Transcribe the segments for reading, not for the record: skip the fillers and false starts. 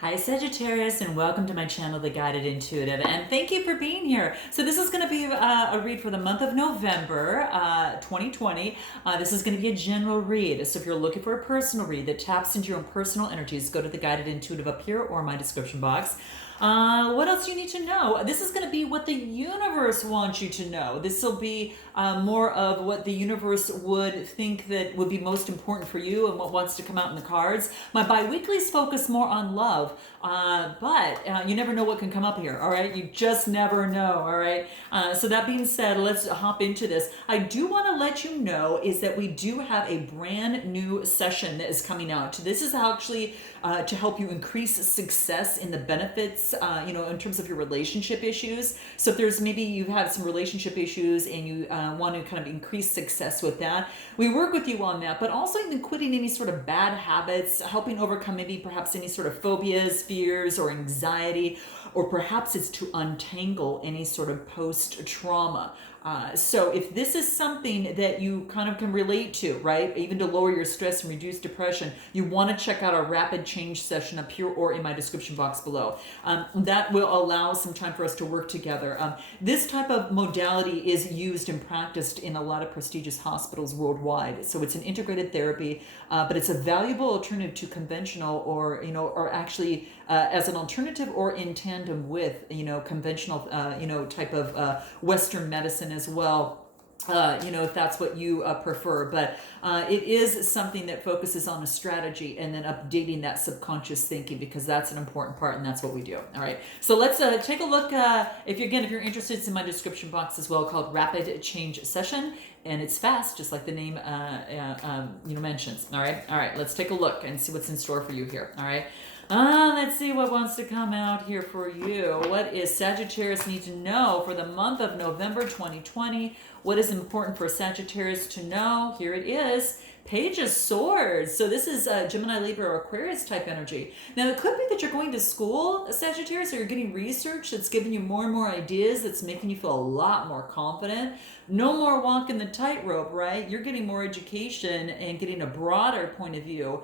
Hi Sagittarius, and welcome to my channel, The Guided Intuitive, and thank you for being here. So this is going to be a read for the month of November 2020. This is going to be a general read, so if you're looking for a personal read that taps into your own personal energies, go to The Guided Intuitive up here or my description box. What else you need to know? This is going to be what the universe wants you to know. This will be more of what the universe would think that would be most important for you and what wants to come out in the cards. My bi-weeklies focus more on love, but you never know what can come up here, all right? You just never know, all right? So that being said, let's hop into this. I do want to let you know is that we do have a brand new session that is coming out. This is actually to help you increase success in the benefits, in terms of your relationship issues. So if there's maybe you've had some relationship issues and you want to kind of increase success with that, we work with you on that, but also even quitting any sort of bad habits, helping overcome maybe perhaps any sort of phobias, fears, or anxiety, or perhaps it's to untangle any sort of post-trauma. So if this is something that you kind of can relate to, right, even to lower your stress and reduce depression, you want to check out our rapid change session up here or in my description box below. That will allow some time for us to work together. This type of modality is used and practiced in a lot of prestigious hospitals worldwide. So it's an integrated therapy, but it's a valuable alternative to conventional or actually as an alternative or in tandem with, conventional, type of Western medicine as well. If that's what you prefer. But it is something that focuses on a strategy and then updating that subconscious thinking, because that's an important part, and that's what we do. All right. So let's take a look. If you're interested, it's in my description box as well, called Rapid Change Session, and it's fast, just like the name mentions. All right. All right. Let's take a look and see what's in store for you here. All right. Let's see what wants to come out here for you. What is Sagittarius need to know for the month of November 2020? What is important for Sagittarius to know? Here it is. Page of Swords. So this is Gemini, Libra, or Aquarius type energy. Now, it could be that you're going to school, Sagittarius, or you're getting research that's giving you more and more ideas, that's making you feel a lot more confident. No more walking the tightrope, right? You're getting more education and getting a broader point of view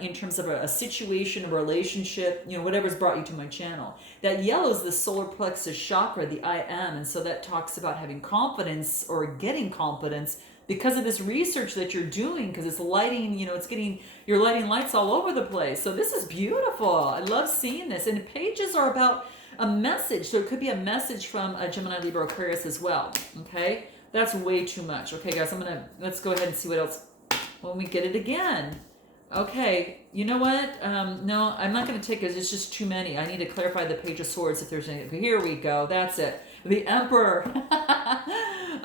in terms of a situation, a relationship, whatever's brought you to my channel. That yellow is the solar plexus chakra, the I am, and so that talks about having confidence or getting confidence because of this research that you're doing, because it's lighting, you're lighting lights all over the place. So this is beautiful. I love seeing this. And pages are about a message. So it could be a message from a Gemini, Libra, Aquarius as well. Okay. That's way too much. Okay, guys, let's go ahead and see what else when we get it again. Okay, you know what? No, I'm not going to take it. It's just too many. I need to clarify the Page of Swords if there's any. Here we go. That's it. The Emperor.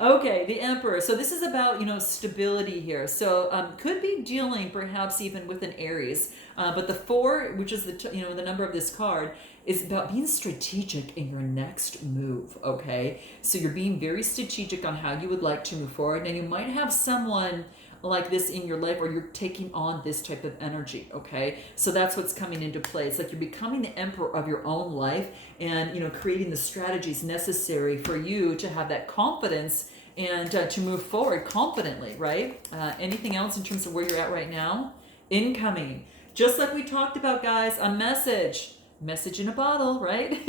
Okay, the Emperor. So this is about, stability here. So could be dealing perhaps even with an Aries. But the 4, which is the number of this card, is about being strategic in your next move, okay? So you're being very strategic on how you would like to move forward. And you might have someone like this in your life, or you're taking on this type of energy, okay? So that's what's coming into play. It's like you're becoming the emperor of your own life and, creating the strategies necessary for you to have that confidence and to move forward confidently, right? Anything else in terms of where you're at right now? Incoming. Just like we talked about, guys, a message in a bottle, right?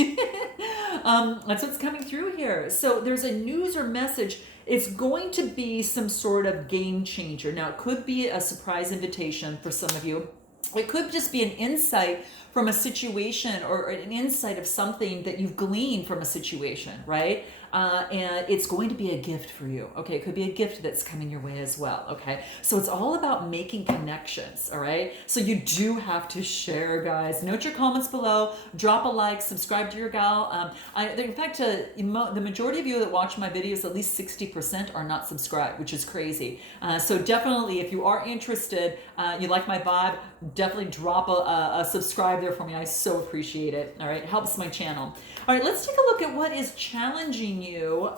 That's what's coming through here. So there's a news or message. It's going to be some sort of game changer. Now, it could be a surprise invitation for some of you. It could just be an insight from a situation, or an insight of something that you've gleaned from a situation, right? And it's going to be a gift for you. Okay, it could be a gift that's coming your way as well. Okay, so it's all about making connections. All right, so you do have to share, guys. Note your comments below. Drop a like. Subscribe to your gal. In fact, the majority of you that watch my videos, at least 60% are not subscribed, which is crazy. So definitely, if you are interested, you like my vibe, definitely drop a subscribe there for me. I so appreciate it. All right, it helps my channel. All right, let's take a look at what is challenging you,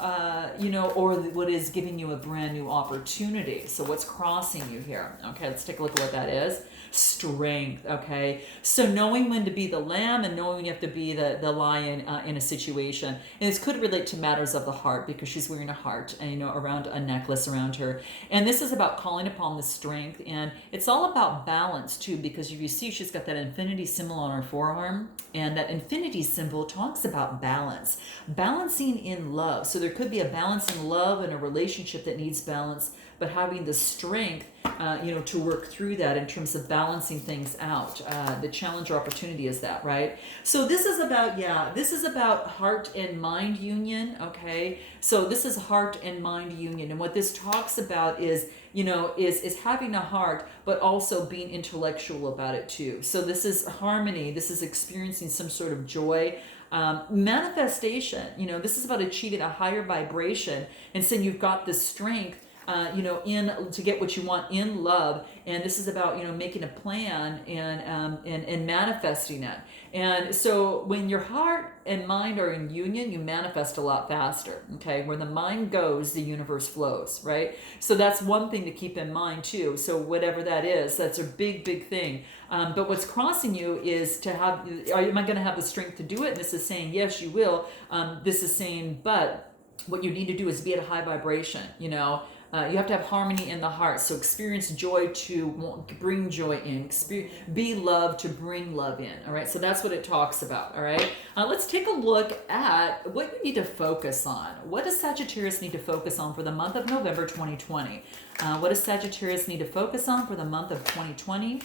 or what is giving you a brand new opportunity. So what's crossing you here? Okay, let's take a look at what that is. strength, okay? So knowing when to be the lamb and knowing when you have to be the lion in a situation. And this could relate to matters of the heart because she's wearing a heart and, you know, around a necklace around her. And this is about calling upon the strength. And it's all about balance too, because if you see, she's got that infinity symbol on her forearm, and that infinity symbol talks about balance, balancing in love. So there could be a balance in love and a relationship that needs balance, but having the strength, you know, to work through that in terms of balancing things out. The challenge or opportunity is that, right? So this is about, yeah, this is about heart and mind union, okay? So this is heart and mind union. And what this talks about is, you know, is having a heart, but also being intellectual about it too. So this is harmony. This is experiencing some sort of joy. Manifestation, you know, this is about achieving a higher vibration and saying you've got the strength, you know, in to get what you want in love, and this is about, you know, making a plan and manifesting it. And so when your heart and mind are in union, you manifest a lot faster. Okay, where the mind goes, the universe flows, right? So that's one thing to keep in mind too. So whatever that is, that's a big thing. But what's crossing you is to have, am I going to have the strength to do it? And this is saying yes, you will. This is saying, but what you need to do is be at a high vibration, you know. You have to have harmony in the heart. So experience joy to bring joy in. Be love to bring love in. All right. So that's what it talks about. All right. Let's take a look at what you need to focus on. What does Sagittarius need to focus on for the month of November 2020? What does Sagittarius need to focus on for the month of 2020?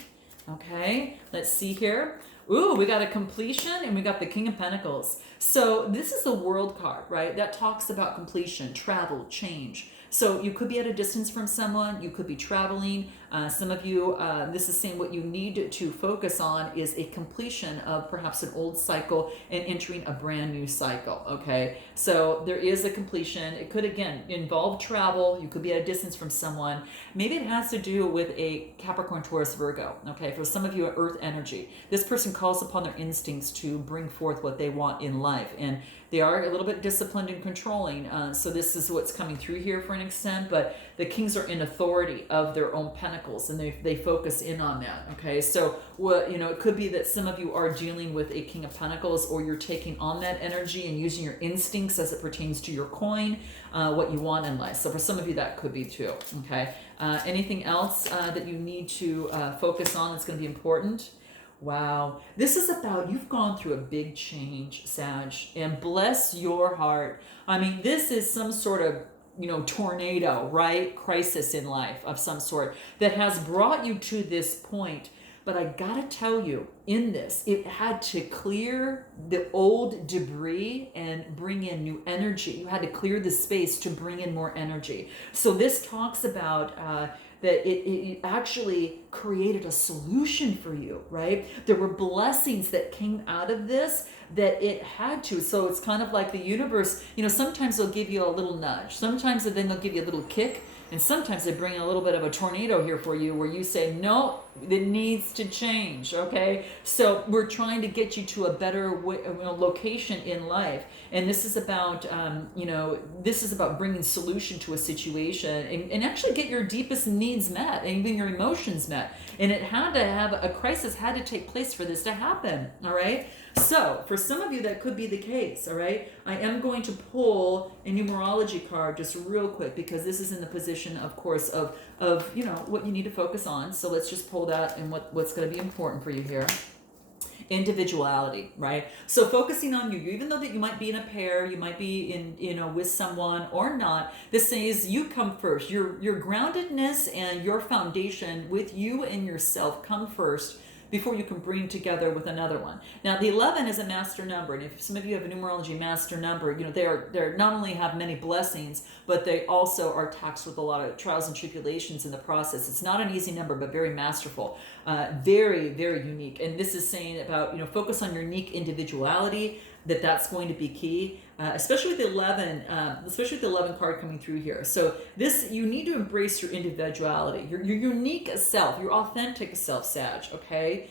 Okay. Let's see here. Ooh, we got a completion and we got the King of Pentacles. So this is the World card, right? That talks about completion, travel, change. So you could be at a distance from someone, you could be traveling. Some of you, this is saying what you need to focus on is a completion of perhaps an old cycle and entering a brand new cycle, okay? So there is a completion. It could, again, involve travel. You could be at a distance from someone. Maybe it has to do with a Capricorn, Taurus, Virgo, okay? For some of you, Earth energy. This person calls upon their instincts to bring forth what they want in life. And they are a little bit disciplined and controlling. So this is what's coming through here for an extent, but the kings are in authority of their own pentacles and they focus in on that. Okay. So what, you know, it could be that some of you are dealing with a King of Pentacles, or you're taking on that energy and using your instincts as it pertains to your coin, what you want in life. So for some of you, that could be too. Okay. Anything else that you need to focus on that's going to be important? Wow. This is about, you've gone through a big change, Sag, and bless your heart. I mean, this is some sort of, you know, tornado, right? Crisis in life of some sort that has brought you to this point. But I gotta tell you, in this, it had to clear the old debris and bring in new energy. You had to clear the space to bring in more energy. So this talks about that it actually created a solution for you, right? There were blessings that came out of this that it had to. So it's kind of like the universe, you know, sometimes they'll give you a little nudge. Sometimes then they'll give you a little kick. And sometimes they bring a little bit of a tornado here for you where you say, no, it needs to change, okay? So we're trying to get you to a better location in life. And this is about, you know, this is about bringing solution to a situation and actually get your deepest needs met and even your emotions met. And it had to have, a crisis had to take place for this to happen, all right? So for some of you, that could be the case, all right? I am going to pull a numerology card just real quick because this is in the position, of course, of you know, what you need to focus on. So let's just pull that and what's going to be important for you here. Individuality, right? So focusing on you, even though that you might be in a pair, you might be in, you know, with someone or not, this says you come first. Your groundedness and your foundation with you and yourself come first before you can bring together with another one. Now, the 11 is a master number, and if some of you have a numerology master number, you know, they're not only have many blessings, but they also are taxed with a lot of trials and tribulations in the process. It's not an easy number, but very masterful, very, very unique. And this is saying about, you know, focus on your unique individuality, that's going to be key, especially with the 11 card coming through here. So this, you need to embrace your individuality, your unique self, your authentic self, Sag, okay?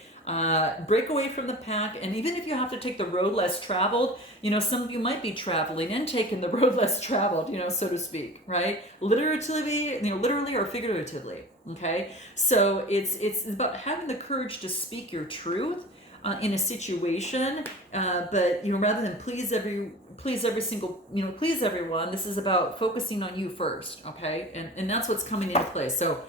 Break away from the pack, and even if you have to take the road less traveled, you know, some of you might be traveling and taking the road less traveled, you know, so to speak, right? Literally or figuratively. Okay, so it's about having the courage to speak your truth in a situation, but rather than please every single please everyone. This is about focusing on you first. Okay, and that's what's coming into play. So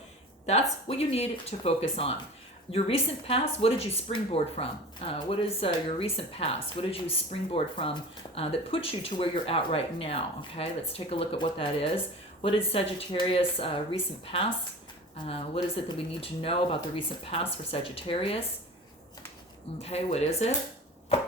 that's what you need to focus on. Your recent past, what did you springboard from? What is your recent past? What did you springboard from that puts you to where you're at right now? Okay, let's take a look at what that is. What is Sagittarius recent past? What is it that we need to know about the recent past for Sagittarius? Okay, what is it?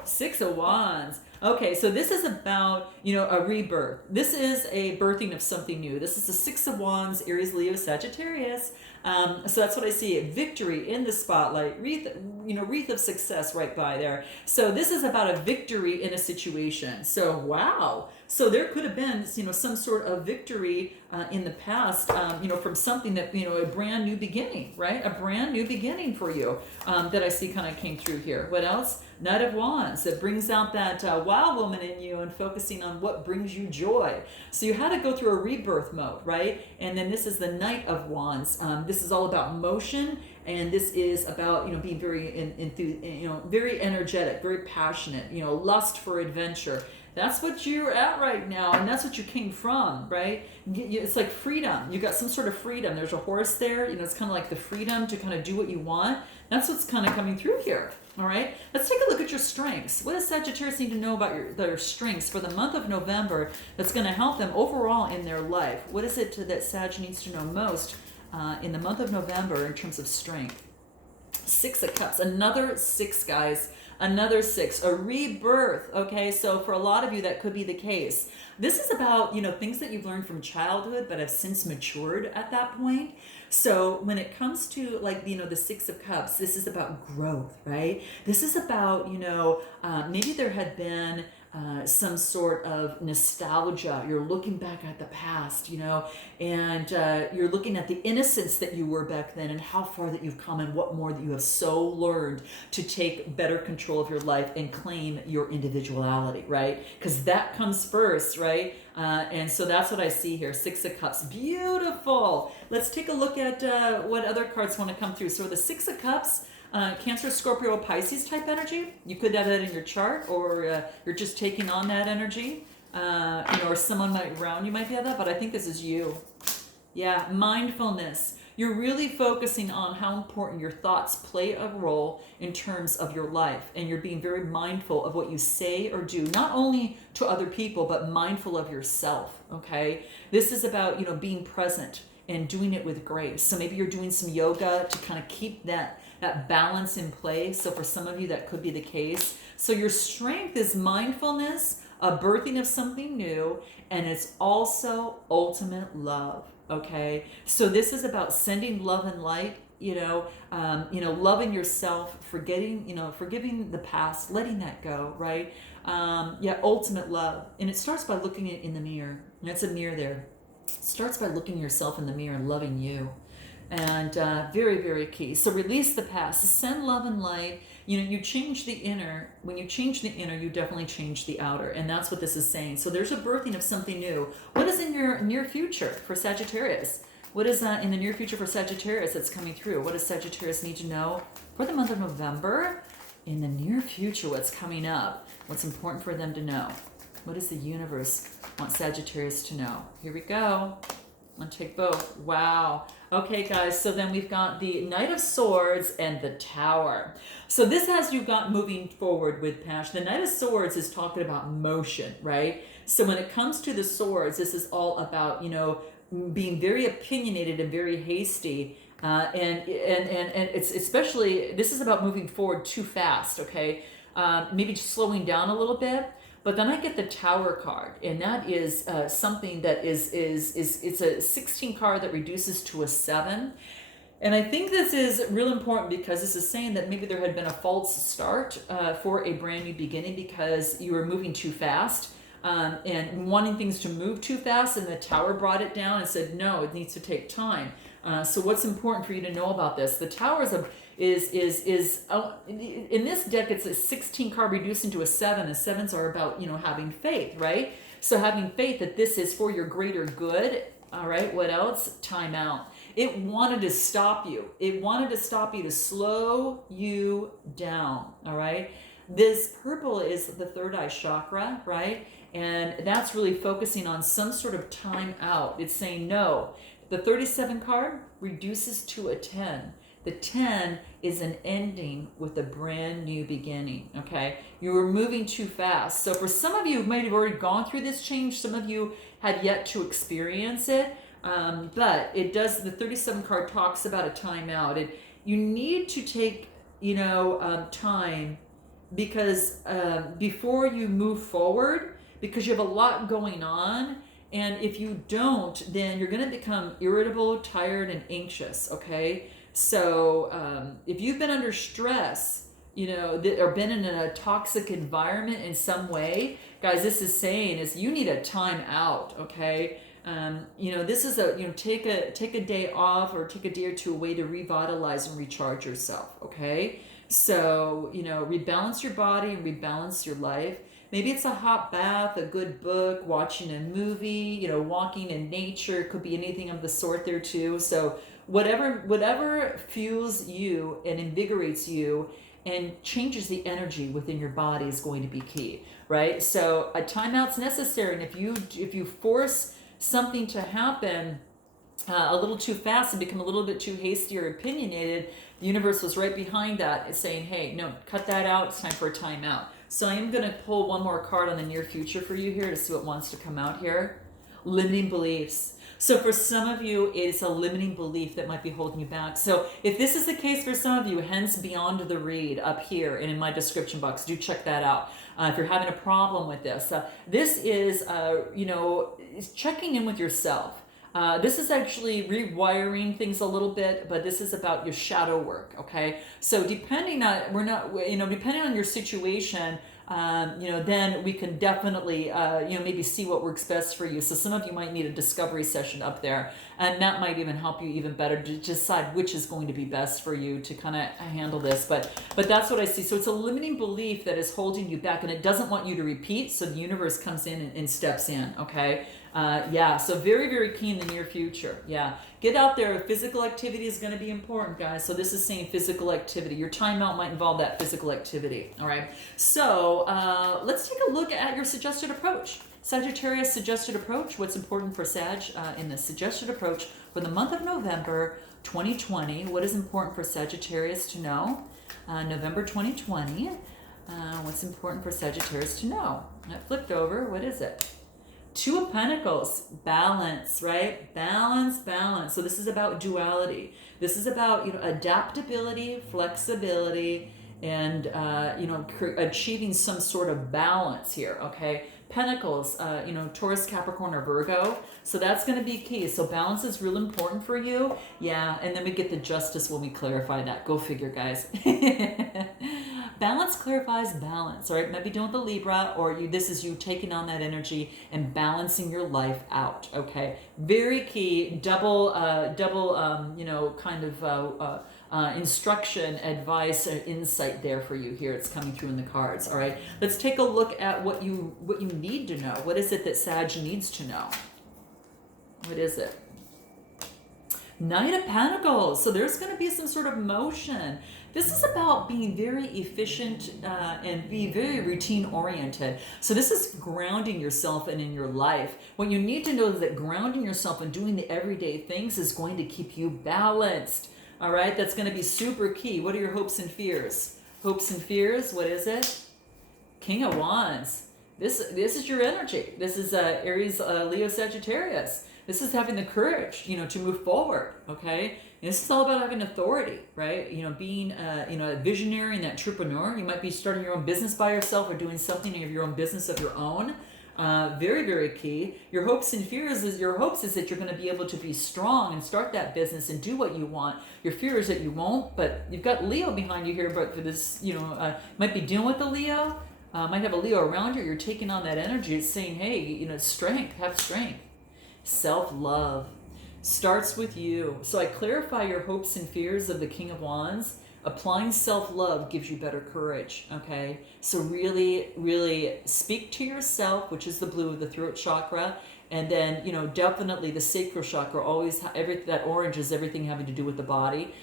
Six of Wands. Okay, so this is about, a rebirth. This is a birthing of something new. This is the Six of Wands, Aries, Leo, Sagittarius. So that's what I see. Victory in the spotlight, wreath of success right by there. So this is about a victory in a situation. So wow. So there could have been, some sort of victory in the past, from something that, a brand new beginning, right? A brand new beginning for you that I see kind of came through here. What else? Knight of Wands, that brings out that wild woman in you and focusing on what brings you joy. So you had to go through a rebirth mode, right? And then this is the Knight of Wands. This is all about motion, and this is about being very very energetic, very passionate. Lust for adventure. That's what you're at right now, and that's what you came from, right? It's like freedom. You got some sort of freedom. There's a horse there. It's kind of like the freedom to kind of do what you want. That's what's kind of coming through here. All right, let's take a look at your strengths. What does Sagittarius need to know about their strengths for the month of November that's going to help them overall in their life? What is it that Sag needs to know most in the month of November in terms of strength? Six of Cups, another six, guys. Another six, a rebirth. Okay, so for a lot of you, that could be the case. This is about, things that you've learned from childhood but have since matured at that point. So when it comes to the Six of Cups, this is about growth, right? This is about, maybe there had been some sort of nostalgia. You're looking back at the past, and you're looking at the innocence that you were back then and how far that you've come and what more that you have so learned to take better control of your life and claim your individuality, right? Because that comes first, right? And so that's what I see here. Six of Cups. Beautiful. Let's take a look at what other cards want to come through. So the Six of Cups, Cancer, Scorpio, Pisces type energy. You could have that in your chart, or you're just taking on that energy. Or someone around you might have that, but I think this is you. Yeah, mindfulness. You're really focusing on how important your thoughts play a role in terms of your life, and you're being very mindful of what you say or do, not only to other people, but mindful of yourself, okay? This is about, being present and doing it with grace. So maybe you're doing some yoga to kind of keep that balance in place. So for some of you, that could be the case. So your strength is mindfulness, a birthing of something new, and it's also ultimate love. Okay, so this is about sending love and light. Loving yourself, forgiving the past, letting that go. Right? Ultimate love, and it starts by looking in the mirror. And that's a mirror there. It starts by looking yourself in the mirror and loving you. And very, very key. So release the past, send love and light. You change the inner. When you change the inner, you definitely change the outer. And that's what this is saying. So there's a birthing of something new. What is in your near future for Sagittarius? What is in the near future for Sagittarius that's coming through? What does Sagittarius need to know for the month of November? In the near future, what's coming up? What's important for them to know? What does the universe want Sagittarius to know? Here we go. I'm going to take both. Wow. Okay, guys, so then we've got the Knight of Swords and the Tower. So this has you got moving forward with passion. The Knight of Swords is talking about motion, right? So when it comes to the swords, this is all about, being very opinionated and very hasty. And it's especially, this is about moving forward too fast, okay? Maybe just slowing down a little bit. But then I get the Tower card, and that is something that is it's a 16 card that reduces to a 7. And I think this is real important because this is saying that maybe there had been a false start for a brand new beginning because you were moving too fast and wanting things to move too fast, and the Tower brought it down and said, no, it needs to take time. So what's important for you to know about this? The Tower is in this deck, it's a 16 card reduced into a 7. And 7s are about, having faith, right? So having faith that this is for your greater good. All right, what else? Time out. It wanted to stop you. It wanted to stop you, to slow you down, all right? This purple is the third eye chakra, right? And that's really focusing on some sort of time out. It's saying no. The 37 card reduces to a 10. The 10 is an ending with a brand new beginning, okay? You were moving too fast. So for some of you who might have already gone through this change, some of you had yet to experience it, but it does, the 37 card talks about a timeout. You need to take, time, because before you move forward, because you have a lot going on, and if you don't, then you're going to become irritable, tired, and anxious, okay? So if you've been under stress, or been in a toxic environment in some way, guys, this is saying is you need a time out, okay? This is take a day off, or take a day or two away to revitalize and recharge yourself, okay? So, rebalance your body and rebalance your life. Maybe it's a hot bath, a good book, watching a movie, walking in nature. It could be anything of the sort there too. So whatever fuels you and invigorates you and changes the energy within your body is going to be key, right? So a timeout's necessary. And if you force something to happen a little too fast and become a little bit too hasty or opinionated, the universe was right behind that. It's saying, hey, no, cut that out. It's time for a timeout. So I am going to pull one more card on the near future for you here to see what wants to come out here. Limiting beliefs. So for some of you, it's a limiting belief that might be holding you back. So if this is the case for some of you, hence beyond the read up here and in my description box, do check that out. If you're having a problem with this, this is, is checking in with yourself. This is actually rewiring things a little bit, but this is about your shadow work, okay? So depending on your situation, then we can definitely, maybe see what works best for you. So some of you might need a discovery session up there, and that might even help you even better to decide which is going to be best for you to kind of handle this. But that's what I see. So it's a limiting belief that is holding you back, and it doesn't want you to repeat. So the universe comes in and steps in, okay? So very, very key in the near future. Yeah, get out there. Physical activity is going to be important, guys. So this is saying physical activity. Your timeout might involve that physical activity. All right. So let's take a look at your suggested approach. Sagittarius suggested approach. What's important for Sag in the suggested approach for the month of November 2020? What is important for Sagittarius to know? November 2020. What's important for Sagittarius to know? I flipped over. What is it? Two of Pentacles, balance, right? Balance. So this is about duality. This is about, adaptability, flexibility, and, achieving some sort of balance here, okay? Pentacles, Taurus, Capricorn, or Virgo. So that's going to be key. So balance is real important for you. Yeah, and then we get the Justice when we clarify that. Go figure, guys. Balance clarifies balance, all right? Maybe doing the Libra, or this is you taking on that energy and balancing your life out, okay? Very key, double, instruction, advice, insight there for you here. It's coming through in the cards, all right? Let's take a look at what you need to know. What is it that Sag needs to know? What is it? Knight of Pentacles. So there's going to be some sort of motion. This is about being very efficient and be very routine oriented. So this is grounding yourself and in your life. What you need to know is that grounding yourself and doing the everyday things is going to keep you balanced. All right, that's going to be super key. What are your hopes and fears? Hopes and fears, what is it? King of Wands. This is your energy. This is Aries, Leo, Sagittarius. This is having the courage, to move forward, okay? And this is all about having authority, right? Being, a visionary and entrepreneur. You might be starting your own business by yourself or doing something of your own business of your own. Very, very key. Your hopes and fears is that you're going to be able to be strong and start that business and do what you want. Your fear is that you won't, but you've got Leo behind you here, but for this, might be dealing with the Leo, might have a Leo around you. You're taking on that energy. It's saying, hey, strength, have strength. Self-love starts with you. So I clarify your hopes and fears of the King of Wands. Applying self-love gives you better courage, okay? So really, really speak to yourself, which is the blue of the throat chakra, And then, definitely the sacral chakra, always, that orange is everything having to do with the body.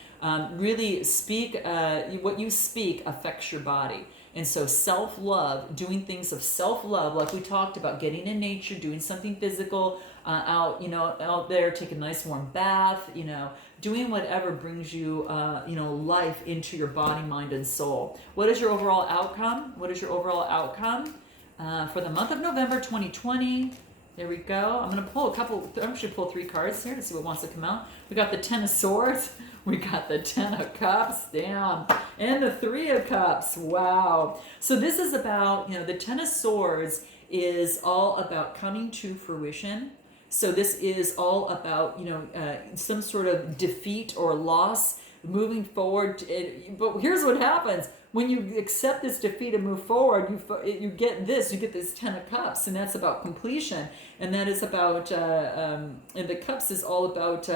Really speak, what you speak affects your body. And so self-love, doing things of self-love, like we talked about, getting in nature, doing something physical, out there, take a nice warm bath, doing whatever brings you, life into your body, mind, and soul. What is your overall outcome? What is your overall outcome for the month of November 2020? There we go. I'm going to pull I'm going to pull 3 cards here to see what wants to come out. We got the 10 of Swords. We got the 10 of Cups, damn, and the 3 of Cups, wow. So this is about, the 10 of Swords is all about coming to fruition. So this is all about, some sort of defeat or loss, moving forward. But here's what happens. When you accept this defeat and move forward, you get this 10 of Cups, and that's about completion. And that is about, and the Cups is all about,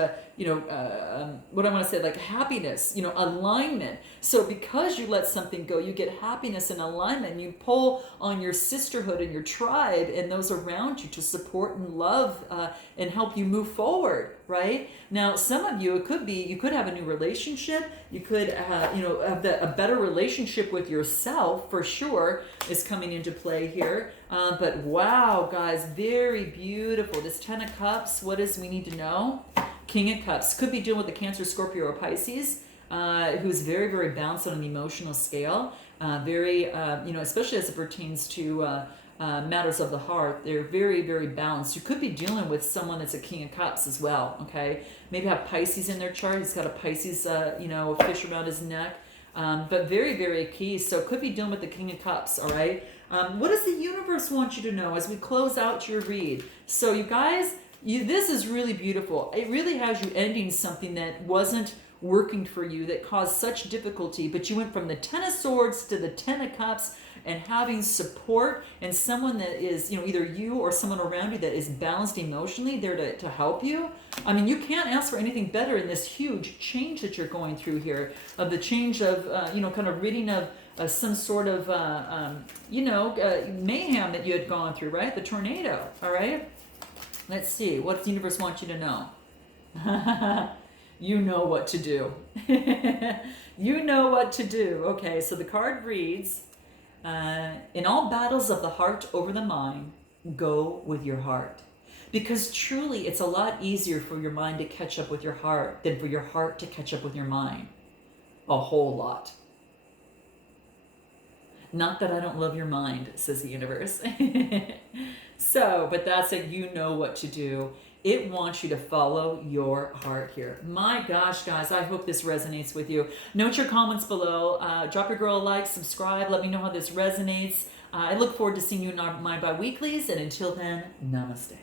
what I want to say, like happiness, alignment. So because you let something go, you get happiness and alignment. You pull on your sisterhood and your tribe and those around you to support and love and help you move forward, right? Now, some of you, you could have a new relationship. You could, have a better relationship with yourself, for sure, is coming into play here. But wow, guys, very beautiful. This 10 of Cups, what is we need to know? King of Cups could be dealing with the Cancer, Scorpio, or Pisces, who's very, very balanced on an emotional scale. Very, especially as it pertains to matters of the heart, they're very, very balanced. You could be dealing with someone that's a King of Cups as well, okay? Maybe have Pisces in their chart. He's got a Pisces, fish around his neck. But very, very key. So could be dealing with the King of Cups, all right? What does the universe want you to know as we close out your read? So you guys, this is really beautiful. It really has you ending something that wasn't working for you, that caused such difficulty, but you went from the 10 of Swords to the 10 of Cups, and having support and someone that is, either you or someone around you that is balanced emotionally there to help you. I mean, you can't ask for anything better in this huge change that you're going through here, of the change of, kind of ridding of some sort of, mayhem that you had gone through, right? The tornado, all right? Let's see, what does the universe want you to know? You know what to do. You know what to do. Okay, so the card reads, in all battles of the heart over the mind, go with your heart. Because truly, it's a lot easier for your mind to catch up with your heart than for your heart to catch up with your mind. A whole lot. Not that I don't love your mind, says the universe. So, but that's it. You know what to do. It wants you to follow your heart here. My gosh, guys, I hope this resonates with you. Note your comments below. Drop your girl a like, subscribe. Let me know how this resonates. I look forward to seeing you in my bi-weeklies. And until then, namaste.